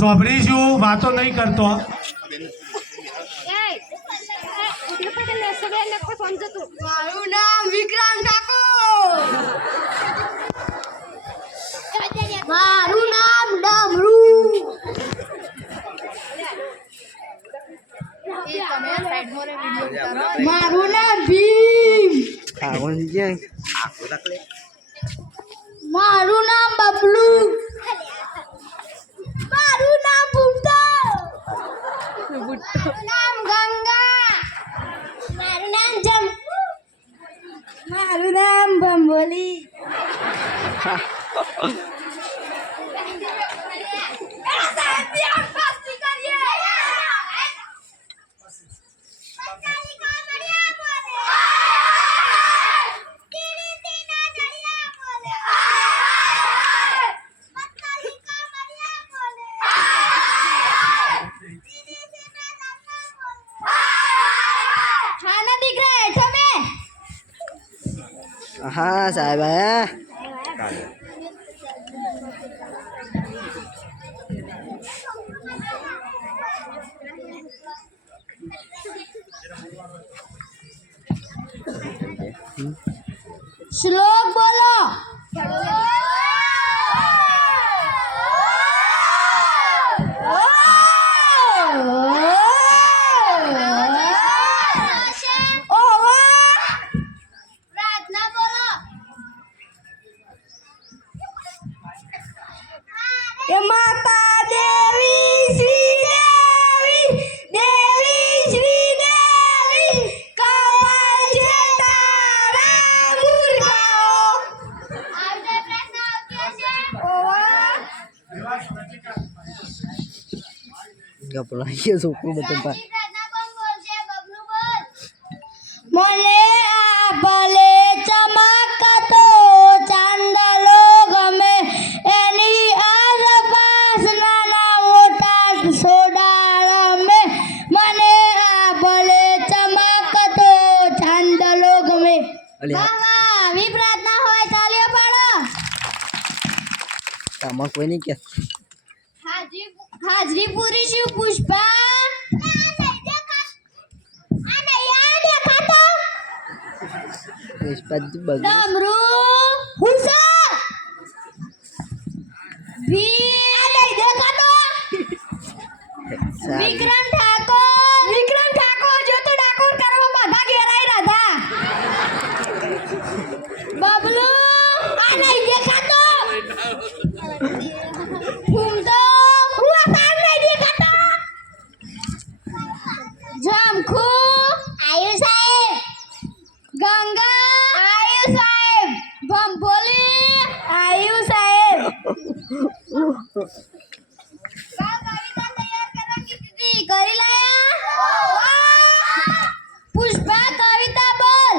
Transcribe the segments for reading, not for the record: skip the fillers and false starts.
સોંભળીશું, વાતો નહીં કરતો. મારું નામ વિક્રાંત ઠાકોર. મારું નામ ડમરૂ. મારું નામ ભીમ. મારું નામ બબલુ. મારું નામ ભૂમતો. મારું નામ ગંગા. મારું નામ જંપુ. મારું નામ બંબોલી. हाँ साहब आया श्लोक बोलो. प्रार्थना बोलो. ये माता देवी श्री देवी देवी श्री देवी कमल जे तारा मुर्गाओ. આવજે પ્રશ્ન આવતી હશે. गपला ये सुकू बता પ્રાર્થના કોણ બોલશે? બબલુ બોલ. મને આ ભલે ચમકતો ચાંદલો ગમે એની આસપાસ નાના મોટા સોડા રમે. મને આ ભલે ચમકતો ચાંદલો ગમે. વાહ વાહ, આવી પ્રાર્થના હોય તાલીઓ પાડો. कामा कोई नहीं क्या હાજરી પૂરી શું પુષ્પા? इस पर बग ડમરૂ હુસા વિક્રમ ઠાકોર જો તો ડાકોર કરવા બાધા ઘેરાઈ રાધા. બબલુ આ નહીં દેખાતો. ઘૂમતો હું આ તાર નહીં દેખાતો. જમખુ આયુ સાહેબ. ગંગા આયુ સાહેબ. ભંભોલી આયુ સાહેબ. કવિતા તૈયાર કરવાની દીદી કરી લાયા. પુષ્પા કવિતા બોલ.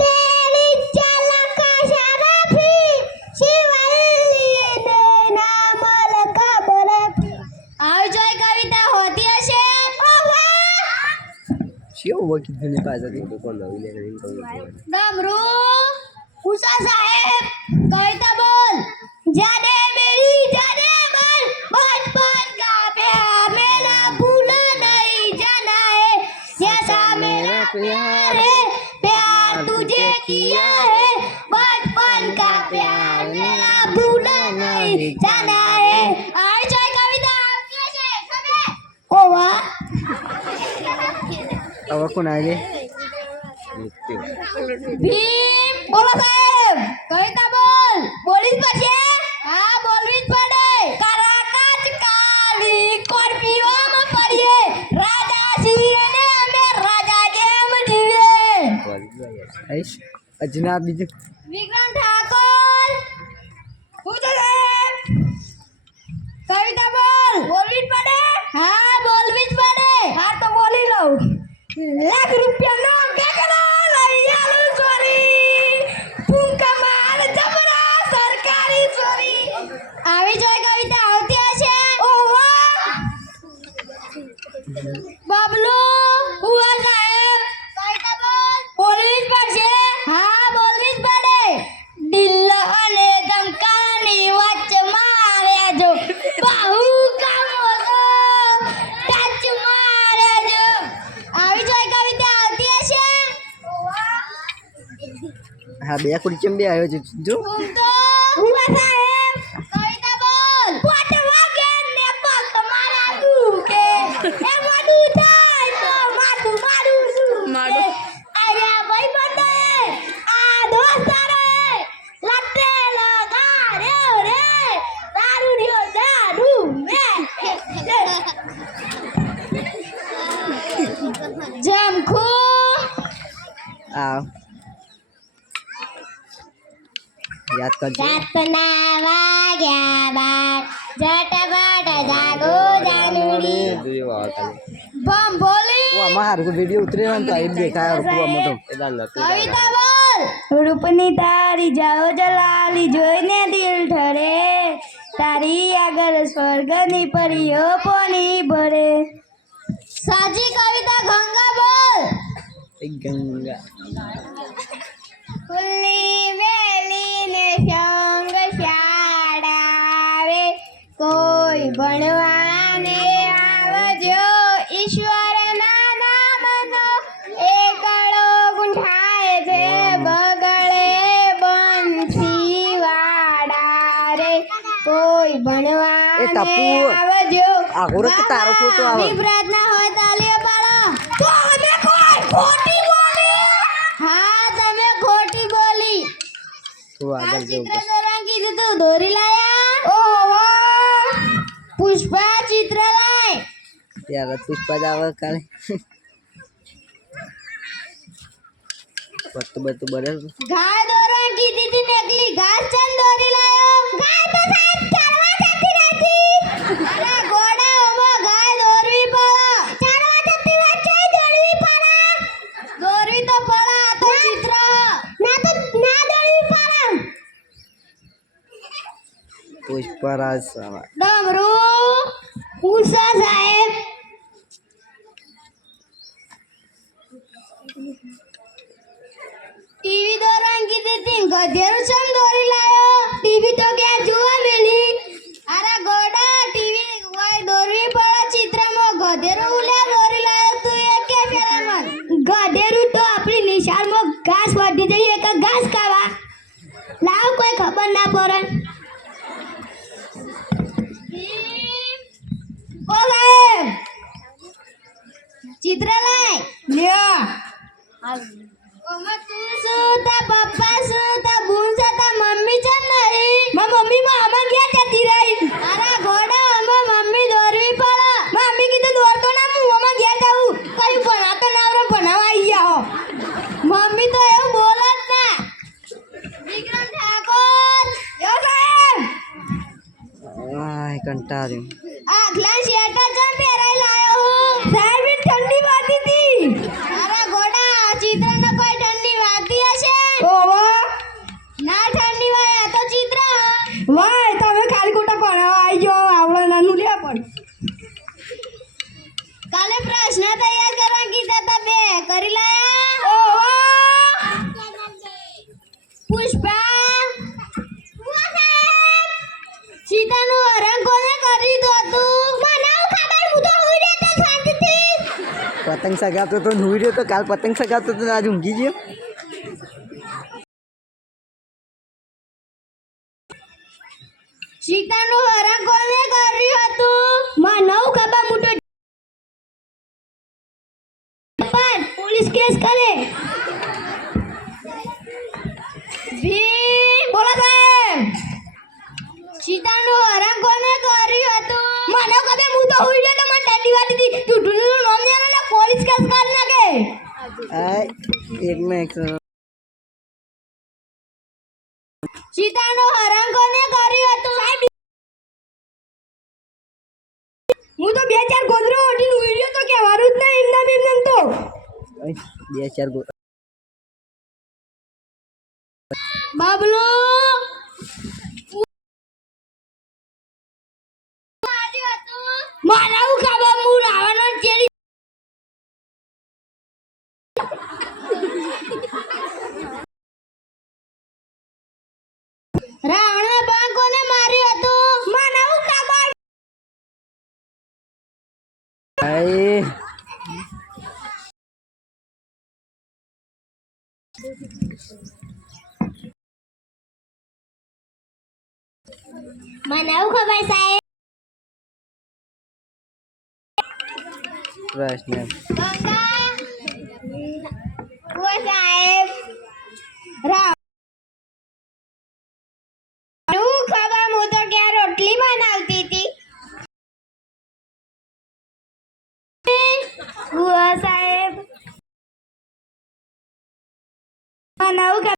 તેરી ચલક શરફી શિવલ્લી ને નામ લખા બરફી. આવી જોઈ કવિતા હોતી હશે. क्यों वो कितने पास है तो कौन नवी ले रही है डमरू उषा साहेब कविता बोल. जाने मेरी जाने मन बचपन का प्यार मेरा भूला नहीं जाना है. जैसा मेरा प्यार है प्यार तुझे किया है. बचपन का प्यार मेरा भूला नहीं जाना है. आई जोई कविता આવતી હશે તમે. ઓ વાહ. अब कौन आगे ભીમ બોલો સાહેબ. કવિતા બોલ. બોલી જ પડશે. હા બોલવી જ પડે. કારાકાચ કાળી કોર્પીઓમાં પડીએ રાજા છીએ ને અમે રાજા જેમ જીવીએ. आइश अजना बीजू વિક્રમ ઠાકોર પૂછો સાહેબ. કવિતા બોલ. બોલવી જ પડે. હા બોલવી જ પડે. હા તો બોલી લઉં. લાખ રૂપિયાનો કેકડો લઈ આલું ચોરી. ફૂંકા માલ જબરા સરકારી ચોરી. આવી જોઈ કવિતા આવતી હશે. ઓહો બબલુ હુઆ સાહેબ. કવિતા બોલ. બોલવી જ પડશે. હા બોલવી જ પડે. દિલ અને ધમકાની વચ્ચે મારે જો બાહુ હા બે ખુરચી બે આવ્યો છે જો તું તો ભૂવા સાહેબ કવિતા બોલ પોતે વાગે ને પગ મારા દુકે એ મોડું થાય તો માથું મારું શું અરે ભાઈ બંધે આ દોસ્તારો લટે લગાડ્યો રે દારૂ લ્યો દારૂ મે જમખુ આ યાદ કરજો રાતના વાગ્યા બાર જટપટ જાગો જાનુડી બમ બોલી ઓ આમાં હારું વિડિયો ઉતરેલો ને તો આ દેખાય કુવા મોટો કવિતા બોલ રૂપની તારી જાઓ જલાલી જોઈને દિલ ઠરે તારી આગળ સ્વર્ગની પરીઓ પોણી ભરે સાચી કવિતા ગંગા બોલ એક ગંગા ફૂલની વેલીને સંગ શાળાવે કોઈ ભણવાને આવજો ઈશ્વરના નામનો એકડો ગુંઠાય છે બગડે બંસી વાડા રે કોઈ એ ભણવાને ટપુ, આવજો આ હોરક તારો ફોટો આવે. આવી પ્રાર્થના હોય તાલીઓ પાડો તો અમે કોઈ ખોટી બોલી હા તમે ખોટી બોલી તો આગળ જવું ચિત્ર દોરવા કીધું તું દોરી લાયા ઓહો પુષ્પા ચિત્ર લાય ત્યારે પુષ્પા જ આવે કાલે બધું બધું બરાબર ગાય દોરવા કીધી હતી નકલી ઘાસ ચંદ દોરી લાયો ગાય તો સાહેબ ચડવા જતી રહેતી અરે ઘોડાઓમાં ગાય દોરવી પડે ચડવા જતી વાત છે દોરવી પડે દોરવી તો પડે આ તો ચિત્ર ના તો ના દોરવી પડે પુષ્પરાજ સાવા ડમરૂ ઉષા સાહેબ ટીવી દોરવા કીધી હતી ગધેરું ચમ દોરી લાયો ટીવી તો ક્યાં જોવા મેલી અરે ગોડા ટીવી વાય દોરવી પડે ચિત્રમાં ગધેરું ઉલ્યા દોરી લાયો તું એ કે પેલા મન ગધેરું તો આપણી નિશાળમાં ઘાસ વાટી જઈએ કે ઘાસ ખાવા લાવ કોઈ ખબર ના પડે ઓ સાહેબ ચિત્ર લાય લ્યો ઓમાં તું શું તા પપ્પા શું તા બૂન છે તા મમ્મી છે નહીં માં મમ્મી માં આમાં ક્યાં જતી રહી અરે ઘોડા આમાં મમ્મી દોરવી પડે મમ્મી કીધું દોરતો ના હું આમાં ગયા જાઉં કઈ ભણાતો ના આવડે ભણાવવા આવી જાઓ મમ્મી તો એવું બોલે જ ના વિક્રમ ઠાકોર યો સાહેબ આય કંટાળ્યું આગલા શેટા ચમ પહેરાઈ લાયો હું સાહેબ એ ઠંડી વાતી હતી અરે ગોડા ચિત્રનો કોઈ ઠંડી વાતી હશે ઓહો ના ઠંડી વાય આ તો ચિત્ર વાય તમે ખાલી ખોટા ભણાવવા આવી જો આવડે નાનું લે પણ કાલે પ્રશ્ન તૈયાર કરવા કીધા તા બે કરી લાયા ઓહો પુષ્પા સીતાનું હરણ કોને કરી દો તું મને ખબર હું તો હોઈ રહેતો શાંતિથી પતંગ સગાવતો તો નૂઈ રહ્યો તો કાલ પતંગ સગાવતો તો આજ ઊંઘી ગયો સીતાનું હરણ કોને કર્યું હતું મને ખબર હું તો પણ પોલીસ કેસ કરે ભી બોલો સાહેબ સીતાનું હરણ કોને કર્યું હતું મને ખબર હું તો હોઈ રહ્યો તો મને ઠંડી વાતી હતી જૂઠું નામ લેવાનું ને પોલીસ કેસ કરી નાખે આય એકમાં એક સીતાનું હરણ કોને કર્યું હતું સાહેબ હું તો બે ચાર ગોદરો ઓઢીને ઉઈ રહ્યો તો કહેવાનું જ નહીં એમના તો બે ચાર બાબલો મારા ખબર હું રાવણનો ચેડી રાવણના બાણ કોને માર્યું હતું મને ખબર આય મને એવું ખબર સાહેબ. પ્રશ્ન ગંગા ઓ સાહેબ રાવ હું ખબર હું તો ક્યાં રોટલી બનાવતી હતી. ઓ સાહેબ મને એવું ખબર